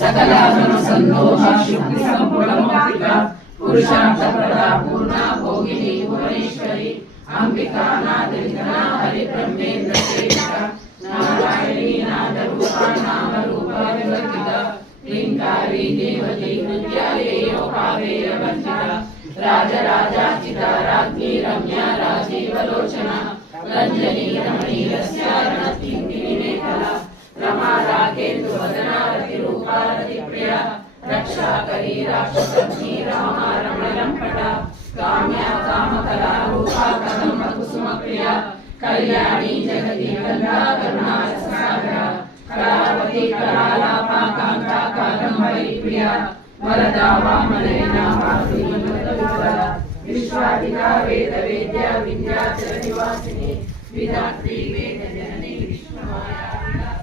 सकलाभरणसन्दोहा शुद्धिसम्पूर्णमौक्तिका पुरुषार्थप्रदा पूर्णा भोगिनी भुवनेश्वरी अंबिका नादविघ्ना हरिब्रह्मेन्द्र सेविका नारायणी नादरूपा नामरूपा विवर्तिता ह्रींकारी देवती हृद्यालेयोपावेयवर्जिता राजराजार्चिता राज्ञी रम्या राजीवलोचना रञ्जनी रमणीयस्या रणतिङ्गिनिमेखला रमा राकेन्दुवदना रतिरूपा रतिप्रिया रक्षाकरी राक्षसग्नी रामा रमणलम्पटा काम्या कामकला रूपा कदम्बकुसुमप्रिया कल्याणी जगति गंगा करुणारससागरा कलावती कलालापा कान्ता कादम्बरी प्रिया वरदा वामनयना वासुदेवता विश्वाधिका वेद वेद्या विद्याचल निवासिनी विधात्री वेद